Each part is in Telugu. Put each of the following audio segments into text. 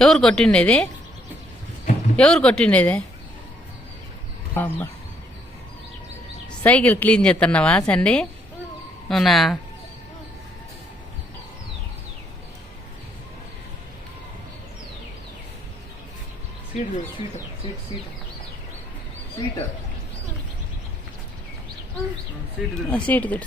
ఎవరు కొట్టిండేది? ఎవరు కొట్టిండేది? సైకిల్ క్లీన్ చేస్తున్నావా సండి? అవునా? సీట్ చూడు,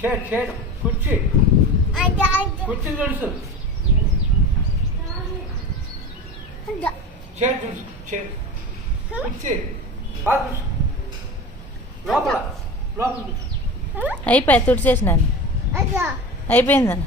సీట్ చూడు. కుర్చీ. కుర్చీ తెలుసు చైర్ చూడు చైర్ కుర్చీ. బాగా చూడు లోపల లోపల అయిపోయి తుడిచేసినాను అయిపోయిందన్న